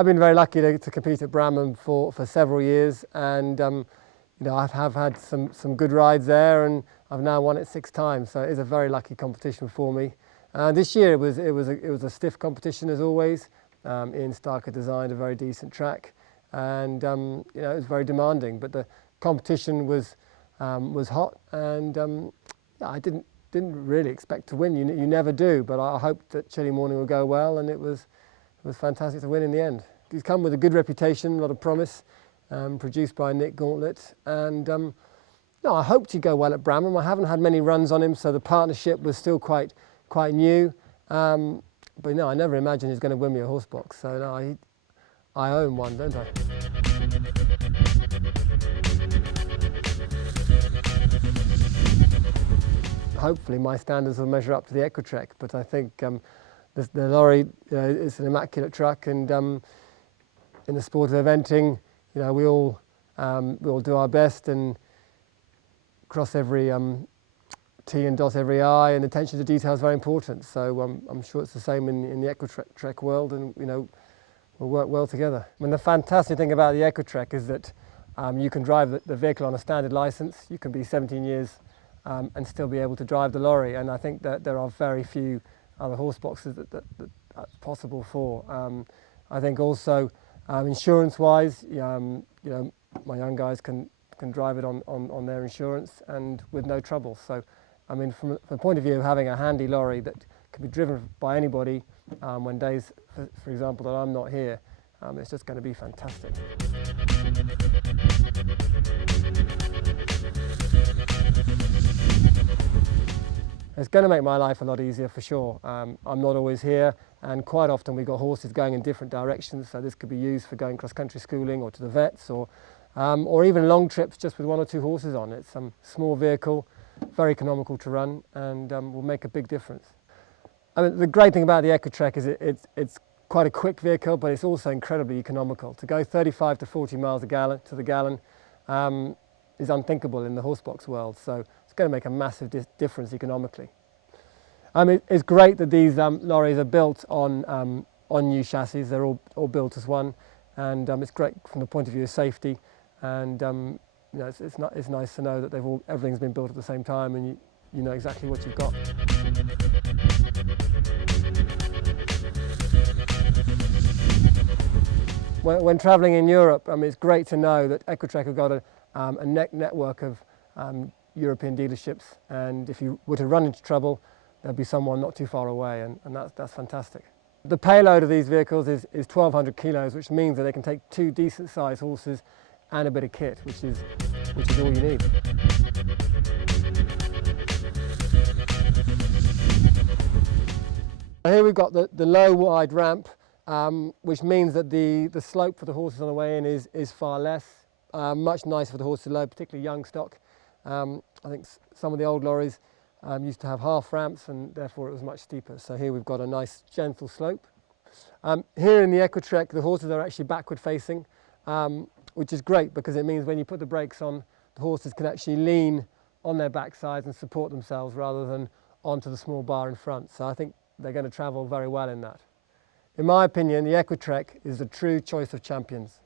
I've been very lucky to compete at Bramham for several years, and you know, I have had some good rides there, and I've now won it 6 times. So it is a very lucky competition for me. This year it was a stiff competition as always. Ian Starker designed a very decent track, and you know, it was very demanding. But the competition was hot, and I didn't really expect to win. You never do, but I hoped that Chile morning would go well, and it was fantastic to win in the end. He's come with a good reputation, a lot of promise, produced by Nick Gauntlet, and no, I hoped he'd go well at Bramham. I haven't had many runs on him, so the partnership was still quite new. But no, I never imagined he's going to win me a horse box. So no, I own one, don't I? Hopefully my standards will measure up to the EquiTrek, but I think the lorry is an immaculate truck, and in the sport of eventing, you know, we all do our best and cross every T and dot every I, and attention to detail is very important. So I'm sure it's the same in the EquiTrek world, and you know, we'll work well together. I mean, the fantastic thing about the EquiTrek is that you can drive the vehicle on a standard license. You can be 17 years and still be able to drive the lorry, and I think that there are very few other horse boxes that's possible for. I think also insurance-wise, you know, my young guys can drive it on their insurance and with no trouble. So, I mean, from the point of view of having a handy lorry that can be driven by anybody when days, for example, that I'm not here, it's just going to be fantastic. It's going to make my life a lot easier for sure. I'm not always here, and quite often we've got horses going in different directions, so this could be used for going cross-country schooling or to the vets, or even long trips just with 1 or 2 horses on. It's a small vehicle, very economical to run, and will make a big difference. I mean, the great thing about the EquiTrek is it's quite a quick vehicle, but it's also incredibly economical. To go 35 to 40 miles to the gallon is unthinkable in the horsebox world, so it's going to make a massive difference economically. It's great that these lorries are built on new chassis. They're all built as one, and it's great from the point of view of safety. And you know, it's nice to know that everything's been built at the same time, and you know exactly what you've got. When travelling in Europe, it's great to know that EquiTrek have got a network of European dealerships, and if you were to run into trouble, there'll be someone not too far away, and that's fantastic. The payload of these vehicles is 1,200 kilos, which means that they can take 2 decent-sized horses and a bit of kit, which is all you need. Here we've got the low wide ramp, which means that the slope for the horses on the way in is far less, much nicer for the horses to load, particularly young stock. I think some of the old lorries used to have half ramps, and therefore it was much steeper. So here we've got a nice gentle slope. Here in the EquiTrek, the horses are actually backward facing, which is great because it means when you put the brakes on, the horses can actually lean on their backsides and support themselves rather than onto the small bar in front. So I think they're going to travel very well in that. In my opinion, the EquiTrek is the true choice of champions.